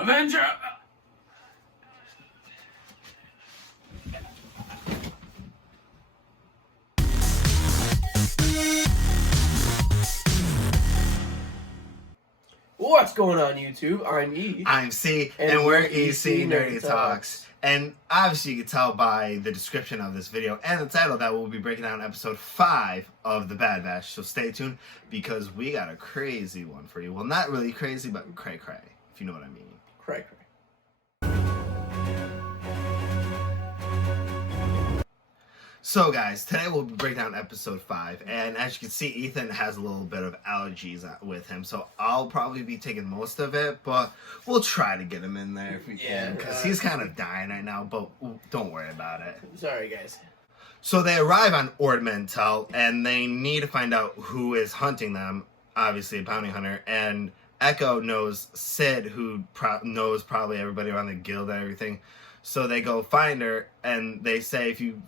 Avenger! What's going on, YouTube? I'm E. I'm C, and we're EC Nerdy Talks. And obviously you can tell by the description of this video and the title that we'll be breaking down episode 5 of The Bad Batch. So stay tuned, because we got a crazy one for you. Well, not really crazy, but cray-cray, if you know what I mean. Cray. So guys, today we'll be breaking down episode 5, and as you can see, Ethan has a little bit of allergies with him, so I'll probably be taking most of it, but we'll try to get him in there if we can, because he's kind of dying right now, but don't worry about it. Sorry, guys. So they arrive on Ord Mantell, and they need to find out who is hunting them, obviously a bounty hunter, and Echo knows Sid, who knows probably everybody around the guild and everything. So they go find her, and they say, if you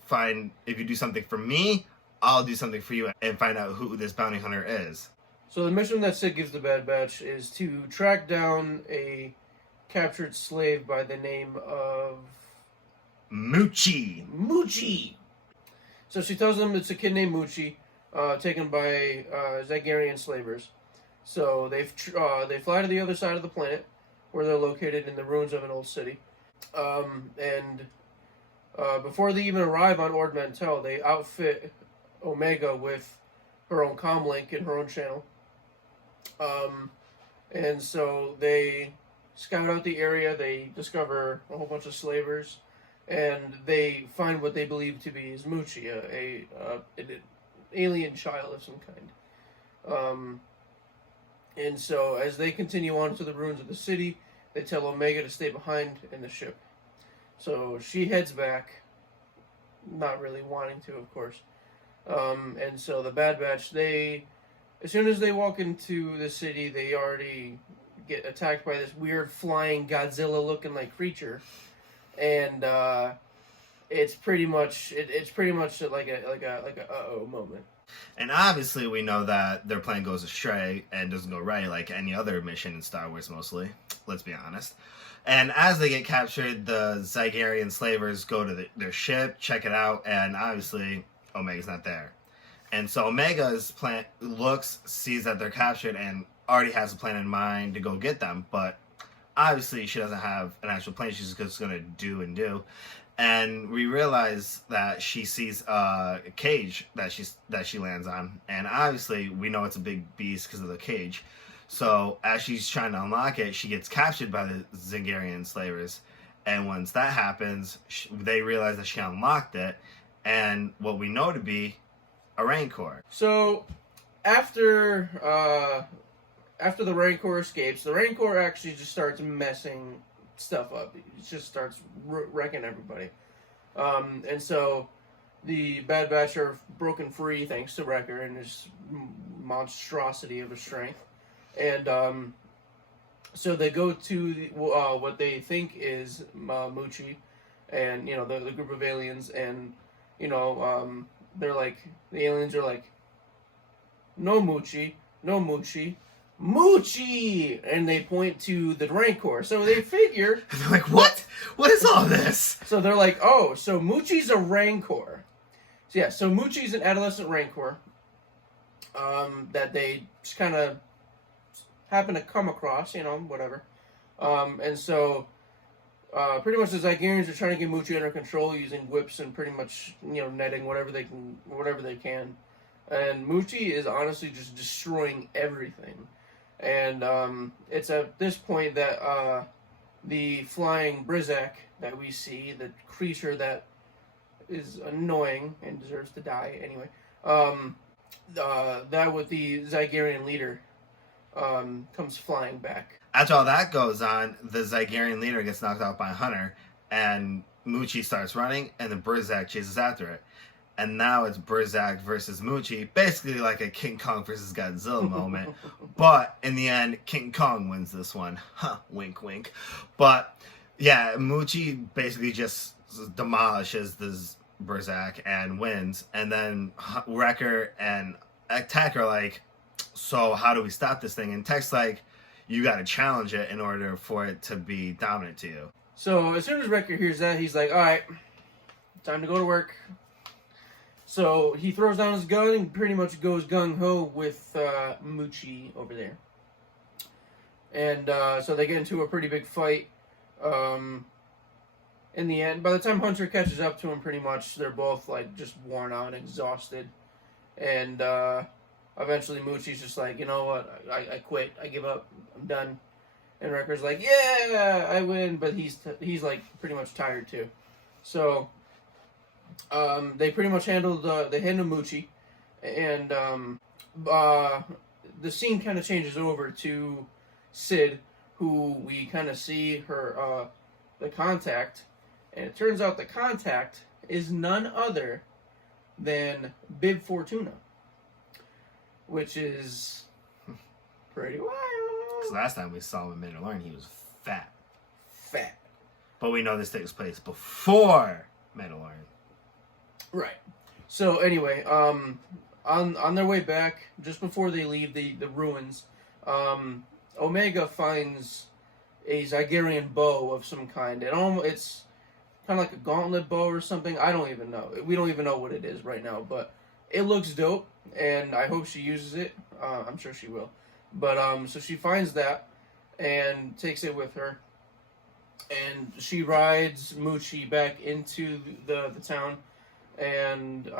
do something for me, I'll do something for you, and find out who this bounty hunter is. So the mission that Sid gives the Bad Batch is to track down a captured slave by the name of Muchi. So she tells them it's a kid named Muchi, taken by Zagarian slavers. So they fly to the other side of the planet, where they're located in the ruins of an old city. Before they even arrive on Ord Mantell, they outfit Omega with her own comlink and her own channel. And so they scout out the area, they discover a whole bunch of slavers, and they find what they believe to be is Muchi, an alien child of some kind. And so as they continue on to the ruins of the city, they tell Omega to stay behind in the ship. So she heads back, not really wanting to, of course. And so the Bad Batch, as soon as they walk into the city, they already get attacked by this weird flying Godzilla-looking like creature, and it's pretty much like a uh-oh moment. And obviously we know that their plan goes astray and doesn't go right, like any other mission in Star Wars mostly, let's be honest. And as they get captured, the Zygarian slavers go to their ship, check it out, and obviously Omega's not there. And so Omega's plan sees that they're captured, and already has a plan in mind to go get them, but obviously she doesn't have an actual plan. She's just going to do. And we realize that she sees a cage that she lands on, and obviously we know it's a big beast because of the cage. So as she's trying to unlock it, she gets captured by the Zingarian slavers, and once that happens, they realize that she unlocked it, and what we know to be a Rancor. So after the Rancor escapes, the Rancor actually just starts messing stuff up. It just starts wrecking everybody. And so the Bad Batch are broken free thanks to Wrecker and his monstrosity of his strength. And so they go to what they think is Muchi, and the group of aliens, and they're like, the aliens are like, no Muchi, Muchi, and they point to the Rancor. So they figure, they're like, what is all this? So they're like, oh, so Muchi's a Rancor. So yeah, so Muchi's an adolescent Rancor that they just kind of happen to come across, whatever. And so pretty much the Zygarians are trying to get Muchi under control using whips and pretty much netting whatever they can. And Muchi is honestly just destroying everything. And it's at this point that the flying Brizak that we see, the creature that is annoying and deserves to die anyway, that with the Zygarian leader comes flying back. After all that goes on, the Zygarian leader gets knocked out by Hunter, and Muchi starts running, and the Brizak chases after it. And now it's Brizak versus Muchi, basically like a King Kong versus Godzilla moment. But in the end, King Kong wins this one. Huh, wink, wink. But yeah, Muchi basically just demolishes this Brizak and wins. And then Wrecker and Tech are like, so how do we stop this thing? And Tech's like, you got to challenge it in order for it to be dominant to you. So as soon as Wrecker hears that, he's like, all right, time to go to work. So he throws down his gun and pretty much goes gung-ho with Moochie over there. And so they get into a pretty big fight. In the end, by the time Hunter catches up to him, pretty much they're both like just worn out and exhausted. And eventually Moochie's just like, you know what, I quit, I give up, I'm done. And Wrecker's like, yeah, I win, but he's like pretty much tired too. So they pretty much handled Moochie, and the scene kind of changes over to Sid, who we kind of see her the contact, and it turns out the contact is none other than Bib Fortuna, which is pretty wild. Because last time we saw him in Mandalorian, he was fat. Fat. But we know this takes place before Mandalorian. Right. So anyway, on their way back, just before they leave the ruins, Omega finds a Zygerian bow of some kind. It's kind of like a gauntlet bow or something. I don't even know. We don't even know what it is right now, but it looks dope, and I hope she uses it. I'm sure she will. But so she finds that and takes it with her, and she rides Moochie back into the town, and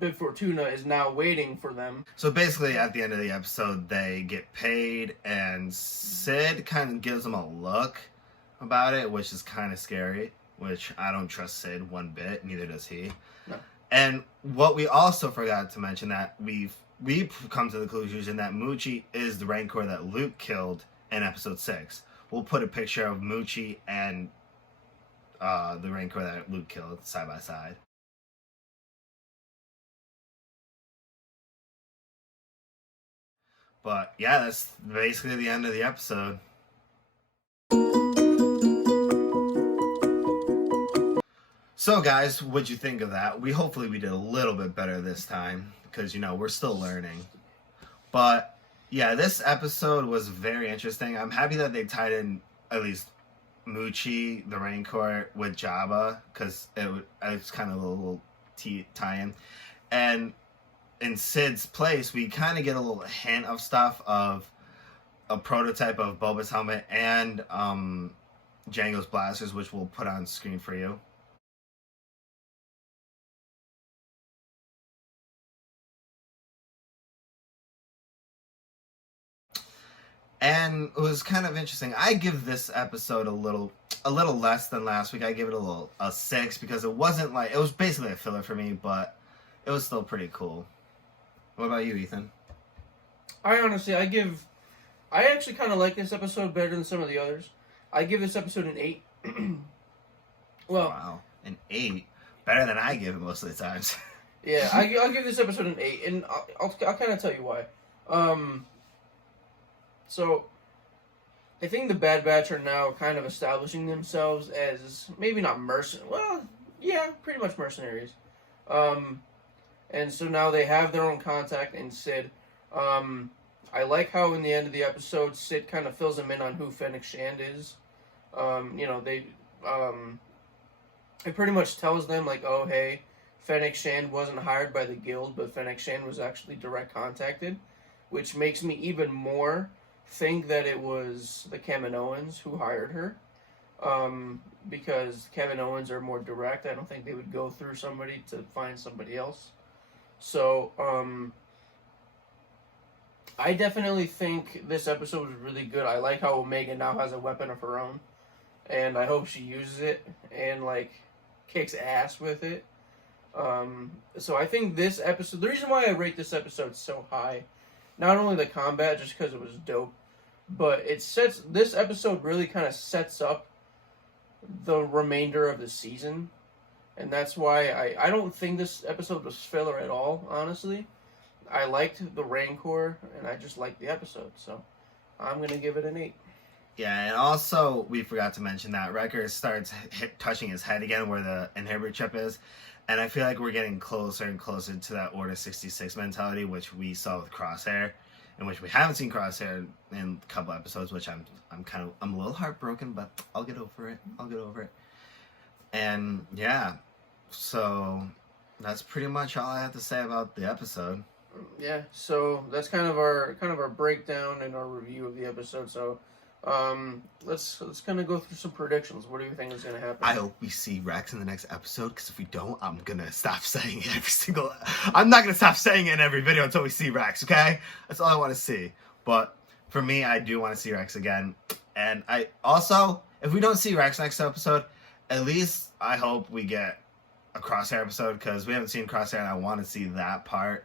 Bib Fortuna is now waiting for them. So basically, at the end of the episode, they get paid, and Sid kind of gives them a look about it, which is kind of scary, which I don't trust Sid one bit, neither does he. No. And what we also forgot to mention, that we've come to the conclusion that Moochie is the Rancor that Luke killed in episode 6. We'll put a picture of Moochie and the Rancor that Luke killed side by side. But yeah, that's basically the end of the episode. So guys, what'd you think of that? Hopefully we did a little bit better this time, because we're still learning. But yeah, this episode was very interesting. I'm happy that they tied in at least Moochie, the Rancor, with Jabba, because it's kind of a little tie-in. And in Sid's place, we kind of get a little hint of stuff of a prototype of Boba's helmet and Jango's blasters, which we'll put on screen for you. And it was kind of interesting. I give this episode a little less than last week. I give it a 6, because it wasn't like, it was basically a filler for me, but it was still pretty cool. What about you, Ethan? I actually kind of like this episode better than some of the others. I give this episode an 8. Well, wow, an 8, better than I give it most of the times. Yeah, I'll give this episode an 8, and I'll kind of tell you why. So, I think the Bad Batch are now kind of establishing themselves as maybe not mercenaries. Well, yeah, pretty much mercenaries. And so now they have their own contact in Sid. I like how in the end of the episode, Sid kind of fills them in on who Fennec Shand is. It pretty much tells them, like, oh, hey, Fennec Shand wasn't hired by the guild, but Fennec Shand was actually direct contacted, which makes me even more think that it was the Kaminoans who hired her, because Kaminoans are more direct. I don't think they would go through somebody to find somebody else. So, I definitely think this episode was really good. I like how Omega now has a weapon of her own, and I hope she uses it and, like, kicks ass with it. So I think this episode, the reason why I rate this episode so high, not only the combat, just because it was dope, but this episode really kind of sets up the remainder of the season. And that's why I don't think this episode was filler at all, honestly. I liked the Rancor, and I just liked the episode, so I'm going to give it an 8. Yeah, and also, we forgot to mention that Wrecker starts touching his head again where the inhibitor chip is, and I feel like we're getting closer and closer to that Order 66 mentality, which we saw with Crosshair, in which we haven't seen Crosshair in a couple episodes, which I'm a little heartbroken, but I'll get over it. And yeah, so that's pretty much all I have to say about the episode. Yeah, so that's kind of our breakdown and our review of the episode. So let's kind of go through some predictions. What do you think is going to happen? I hope we see Rex in the next episode, because if we don't, I'm gonna stop saying it I'm not gonna stop saying it in every video until we see Rex, okay? That's all I want to see. But for me, I do want to see Rex again. And I also, if we don't see Rex next episode, at least I hope we get a Crosshair episode, because we haven't seen Crosshair, and I want to see that part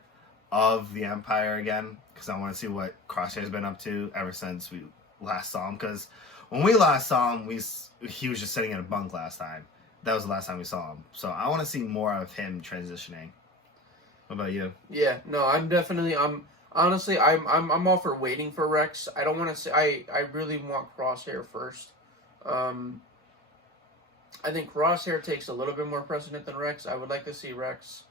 of the Empire again, because I want to see what Crosshair's been up to ever since we last saw him. Because when we last saw him, he was just sitting in a bunk last time. That was the last time we saw him. So I want to see more of him transitioning. What about you? Yeah, no, I'm honestly all for waiting for Rex. I don't want to say I really want Crosshair first. I think Crosshair takes a little bit more precedent than Rex. I would like to see Rex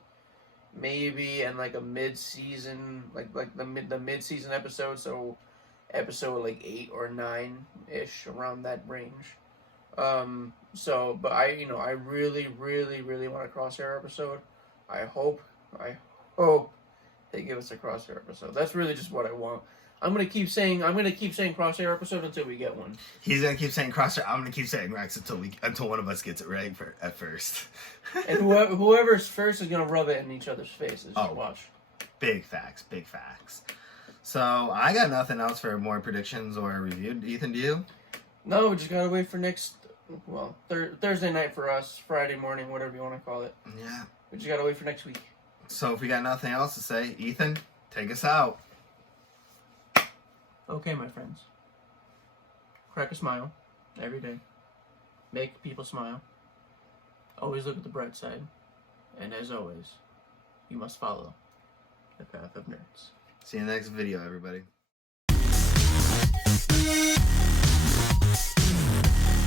maybe in like a mid-season, like the mid-season episode, so episode like 8 or 9-ish, around that range. But I really want a Crosshair episode. I hope they give us a Crosshair episode. That's really just what I want. I'm gonna keep saying Crosshair episode until we get one. He's gonna keep saying Crosshair. I'm gonna keep saying Rex until one of us gets it right at first. And whoever's first is gonna rub it in each other's faces. Oh, watch. Big facts. So I got nothing else for more predictions or review. Ethan, do you? No, we just gotta wait for Thursday night for us, Friday morning, whatever you want to call it. Yeah. We just gotta wait for next week. So if we got nothing else to say, Ethan, take us out. Okay, my friends. Crack a smile every day. Make people smile. Always look at the bright side. And as always, you must follow the path of nerds. See you in the next video, everybody.